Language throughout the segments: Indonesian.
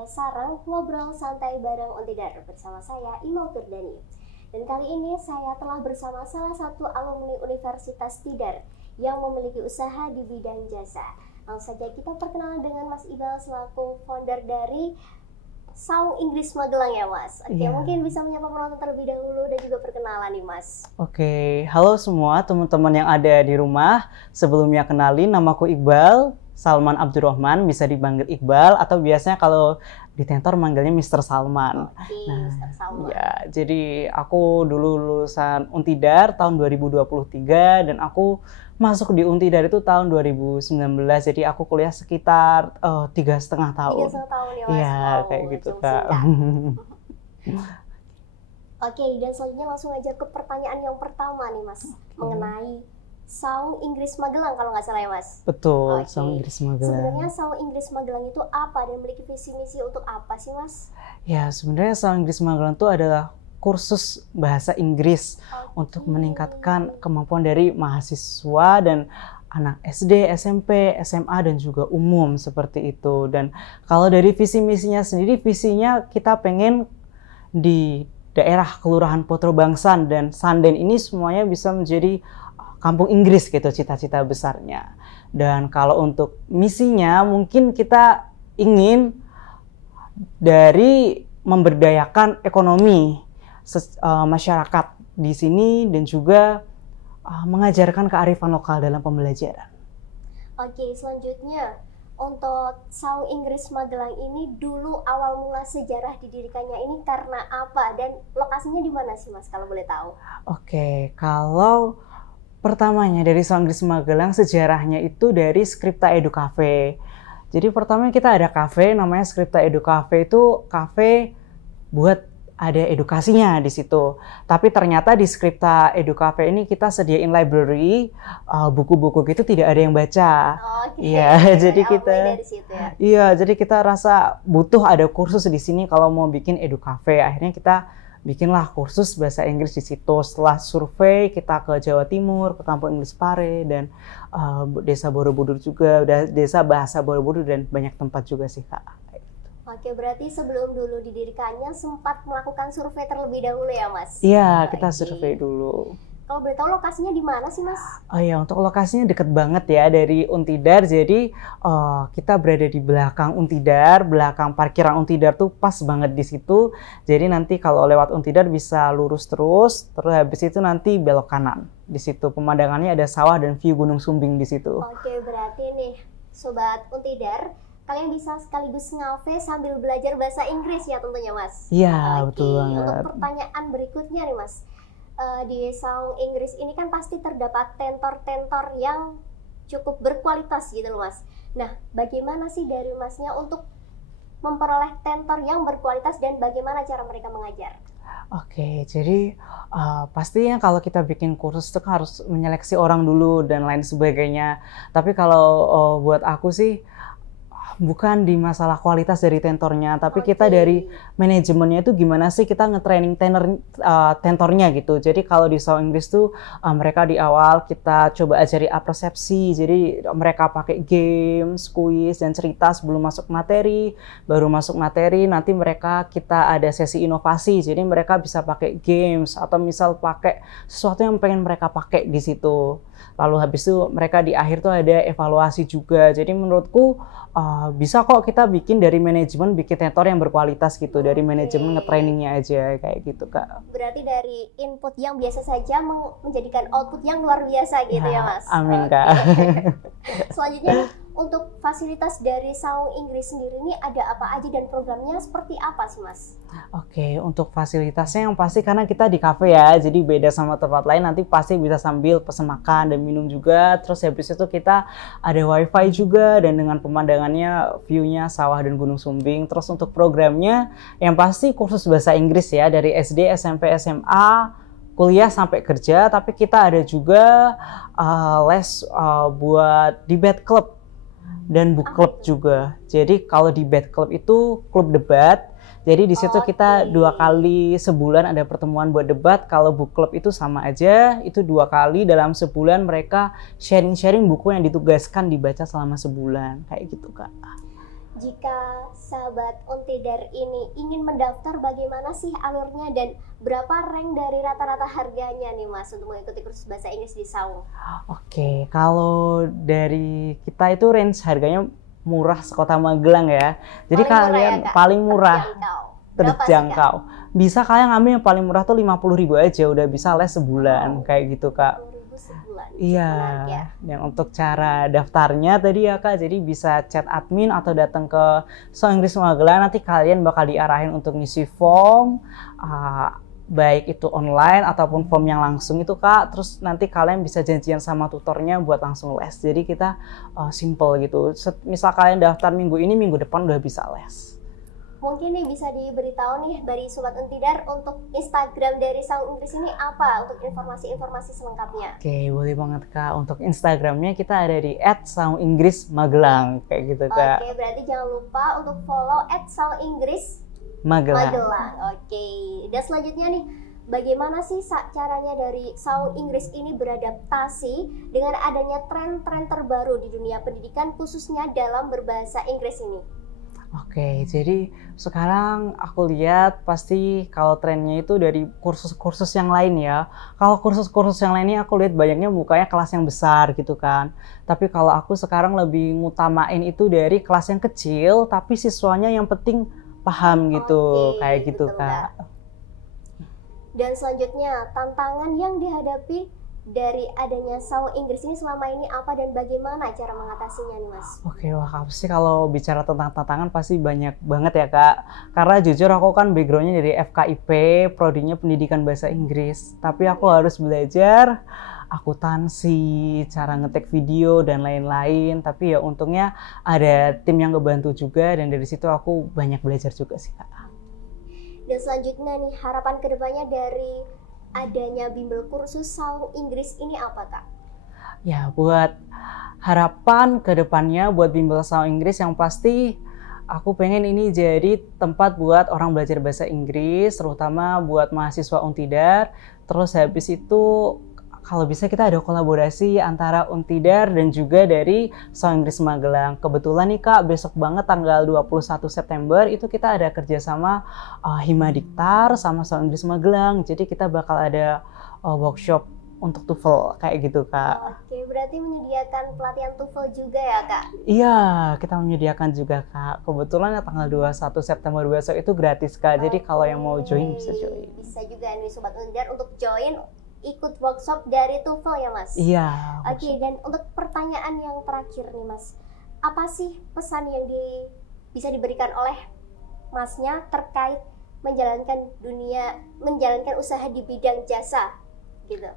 podcast Sarang Ngobrol Santai Bareng Untidar bersama saya Imal Firdani. Dan kali ini saya telah bersama salah satu alumni Universitas Tidar yang memiliki usaha di bidang jasa. Langsung saja kita perkenalan dengan Mas Iqbal selaku founder dari Saung Inggris Magelang ya Mas. Oke, mungkin bisa menyapa penonton terlebih dahulu dan juga perkenalan nih Mas. Oke, halo semua teman-teman yang ada di rumah. Sebelumnya kenalin, namaku Iqbal Salman Abdurrahman, bisa dipanggil Iqbal atau biasanya kalau di tentor manggilnya Mr. Salman. Oke, Mr. Salman. Ya, jadi aku dulu lulusan Untidar tahun 2023 dan aku masuk di Untidar itu tahun 2019. Jadi aku kuliah sekitar 3,5 tahun. 3,5 tahun ya Mas. Iya, kayak gitu Kak. Oke, dan selanjutnya langsung aja ke pertanyaan yang pertama nih Mas, mengenai Saung Inggris Magelang kalau nggak salah ya Mas. Betul, Oke. Saung Inggris Magelang. Sebenarnya Saung Inggris Magelang itu apa dan memiliki visi misi untuk apa sih Mas? Ya, sebenarnya Saung Inggris Magelang itu adalah kursus bahasa Inggris untuk meningkatkan kemampuan dari mahasiswa dan anak SD, SMP, SMA dan juga umum seperti itu. Dan kalau dari visi misinya sendiri, visinya kita pengen di daerah Kelurahan Potro Bangsan dan Sanden ini semuanya bisa menjadi kampung Inggris gitu cita-cita besarnya. Dan kalau untuk misinya mungkin kita ingin dari memberdayakan ekonomi masyarakat di sini dan juga mengajarkan kearifan lokal dalam pembelajaran. Oke, selanjutnya untuk Saung Inggris Magelang ini dulu awal mula sejarah didirikannya ini karena apa dan lokasinya di mana sih Mas kalau boleh tahu? Oke, kalau pertamanya dari Saung Inggris Magelang sejarahnya itu dari Skripta Edu Cafe. Jadi pertama kita ada kafe namanya Skripta Edu Cafe, itu kafe buat ada edukasinya di situ. Tapi ternyata di Skripta Edu Cafe ini kita sediain library, buku-buku gitu tidak ada yang baca. Iya, jadi kita dari situ ya. Iya, jadi kita rasa butuh ada kursus di sini kalau mau bikin Edu Cafe. Akhirnya kita bikinlah kursus bahasa Inggris di situ. Setelah survei kita ke Jawa Timur, ke Kampung Inggris Pare dan Desa Borobudur juga, Desa Bahasa Borobudur dan banyak tempat juga sih Kak. Oke, berarti sebelum dulu didirikannya sempat melakukan survei terlebih dahulu ya Mas? Iya, kita survei dulu. Kalau boleh tahu lokasinya di mana sih Mas? Oh iya, untuk lokasinya deket banget ya dari Untidar. Jadi kita berada di belakang Untidar, belakang parkiran Untidar tuh pas banget di situ. Jadi nanti kalau lewat Untidar bisa lurus terus habis itu nanti belok kanan. Di situ pemandangannya ada sawah dan view Gunung Sumbing di situ. Oke, berarti nih Sobat Untidar, kalian bisa sekaligus ngafe sambil belajar bahasa Inggris ya tentunya Mas? Iya, betul banget. Untuk pertanyaan berikutnya nih Mas, di Saung Inggris ini kan pasti terdapat tentor-tentor yang cukup berkualitas gitu loh Mas. Nah, bagaimana sih dari Masnya untuk memperoleh tentor yang berkualitas dan bagaimana cara mereka mengajar? Oke, jadi pastinya kalau kita bikin kursus itu kan harus menyeleksi orang dulu dan lain sebagainya. Tapi kalau buat aku sih bukan di masalah kualitas dari tentornya, tapi kita dari manajemennya itu gimana sih kita nge-training tentornya gitu. Jadi kalau di Saung Inggris tuh mereka di awal kita coba ajari persepsi, jadi mereka pakai games, kuis, dan cerita sebelum masuk materi. Baru masuk materi nanti kita ada sesi inovasi, jadi mereka bisa pakai games atau misal pakai sesuatu yang pengen mereka pakai di situ. Lalu habis itu mereka di akhir tuh ada evaluasi juga. Jadi menurutku bisa kok kita bikin dari manajemen, bikin tentor yang berkualitas gitu. Dari manajemen nge-trainingnya aja kayak gitu Kak. Berarti dari input yang biasa saja menjadikan output yang luar biasa gitu ya Mas? Amin Kak. Selanjutnya untuk fasilitas dari Saung Inggris sendiri ini ada apa aja dan programnya seperti apa sih Mas? Oke, untuk fasilitasnya yang pasti karena kita di cafe ya, jadi beda sama tempat lain, nanti pasti bisa sambil pesen makan dan minum juga. Terus habis itu kita ada wifi juga dan dengan pemandangannya view-nya sawah dan Gunung Sumbing. Terus untuk programnya yang pasti kursus bahasa Inggris ya dari SD, SMP, SMA, kuliah sampai kerja. Tapi kita ada juga les buat debate club dan book club juga. Jadi kalau debate club itu klub debat. Jadi di situ kita 2 kali sebulan ada pertemuan buat debat. Kalau book club itu sama aja, itu 2 kali dalam sebulan mereka sharing-sharing buku yang ditugaskan dibaca selama sebulan, kayak gitu Kak. Jika sahabat Untidar ini ingin mendaftar, bagaimana sih alurnya dan berapa rank dari rata-rata harganya nih Mas untuk mengikuti kursus bahasa Inggris di Saung? Oke, kalau dari kita itu range harganya murah sekota Magelang ya. Jadi Paling murah kalian ya, Kak? paling murah, Berapa sih, Kak? terjangkau. Bisa kalian ngambil yang paling murah tuh 50.000 aja udah bisa les sebulan kayak gitu Kak. 10.000 sebulan. Iya, Menarik ya. dan untuk cara daftarnya tadi ya Kak, jadi bisa chat admin atau datang ke Saung Inggris Magelang, nanti kalian bakal diarahin untuk ngisi form, baik itu online ataupun form yang langsung itu Kak, terus nanti kalian bisa janjian sama tutornya buat langsung les, jadi kita simple gitu, misal kalian daftar minggu ini, minggu depan udah bisa les. Mungkin nih bisa diberitahu nih dari Sobat Untidar untuk Instagram dari Saung Inggris ini apa untuk informasi-informasi selengkapnya? Oke, boleh banget Kak. Untuk Instagramnya kita ada di @saunginggrismagelang kayak gitu Kak. Oke, berarti jangan lupa untuk follow @saunginggris Magelang. Oke, dan selanjutnya nih, bagaimana sih caranya dari Saung Inggris ini beradaptasi dengan adanya tren-tren terbaru di dunia pendidikan khususnya dalam berbahasa Inggris ini? Oke, jadi sekarang aku lihat pasti kalau trennya itu dari kursus-kursus yang lain ya. Kalau kursus-kursus yang lainnya aku lihat banyaknya bukanya kelas yang besar gitu kan. Tapi kalau aku sekarang lebih ngutamain itu dari kelas yang kecil, tapi siswanya yang penting paham gitu, Oke, kayak gitu betul, Kak. Dan selanjutnya, tantangan yang dihadapi dari adanya Saung Inggris ini selama ini apa dan bagaimana cara mengatasinya nih Mas? Oke, wah pasti kalau bicara tentang tantangan pasti banyak banget ya Kak. Karena jujur aku kan backgroundnya dari FKIP, prodinya pendidikan bahasa Inggris. Tapi aku harus belajar akuntansi, cara ngetek video dan lain-lain. Tapi ya untungnya ada tim yang ngebantu juga dan dari situ aku banyak belajar juga sih Kak. Dan selanjutnya nih, harapan kedepannya dari adanya bimbel kursus Saung Inggris ini apa Kak? Ya, buat harapan ke depannya buat bimbel Saung Inggris yang pasti aku pengen ini jadi tempat buat orang belajar bahasa Inggris, terutama buat mahasiswa Untidar. Terus habis itu kalau bisa kita ada kolaborasi antara Untidar dan juga dari Saung Inggris Magelang. Kebetulan nih Kak, besok banget tanggal 21 September itu kita ada kerjasama Himadiktar sama Saung Inggris Magelang. Jadi kita bakal ada workshop untuk TOEFL kayak gitu Kak. Oke, berarti menyediakan pelatihan TOEFL juga ya Kak? Iya, kita menyediakan juga Kak. Kebetulan ya tanggal 21 September besok itu gratis Kak. Jadi kalau yang mau join bisa join. Bisa juga nih Sobat Untidar untuk join ikut workshop dari TOEFL ya Mas? Iya. Oke, dan untuk pertanyaan yang terakhir nih Mas, apa sih pesan yang bisa diberikan oleh Masnya terkait menjalankan usaha di bidang jasa gitu?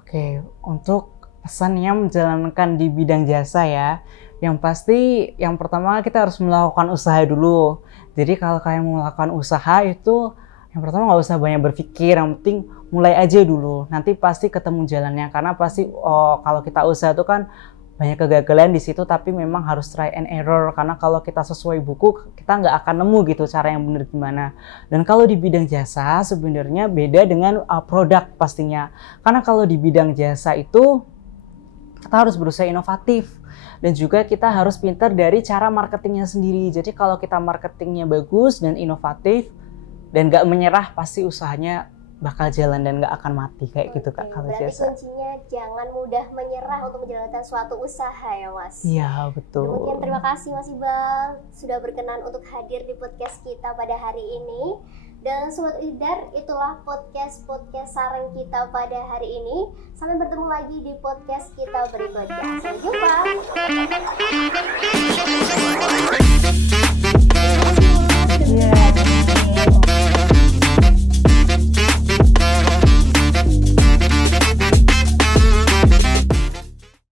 Oke, untuk pesannya menjalankan di bidang jasa ya, yang pasti yang pertama kita harus melakukan usaha dulu. Jadi kalau kalian mau melakukan usaha itu yang pertama nggak usah banyak berpikir, yang penting mulai aja dulu. Nanti pasti ketemu jalannya karena pasti kalau kita usaha itu kan banyak kegagalan di situ, tapi memang harus try and error karena kalau kita sesuai buku kita nggak akan nemu gitu cara yang benar gimana. Dan kalau di bidang jasa sebenarnya beda dengan produk pastinya, karena kalau di bidang jasa itu kita harus berusaha inovatif dan juga kita harus pintar dari cara marketingnya sendiri. Jadi kalau kita marketingnya bagus dan inovatif dan nggak menyerah, pasti usahanya bakal jalan dan nggak akan mati kayak gitu Kak kalau berarti jasa. kuncinya jangan mudah menyerah untuk menjalankan suatu usaha ya Mas? Iya betul. Demikian, terima kasih Mas Iqbal sudah berkenan untuk hadir di podcast kita pada hari ini. Dan Sobat Untidar, itulah podcast sareng kita pada hari ini. Sampai bertemu lagi di podcast kita berikutnya. Sampai jumpa.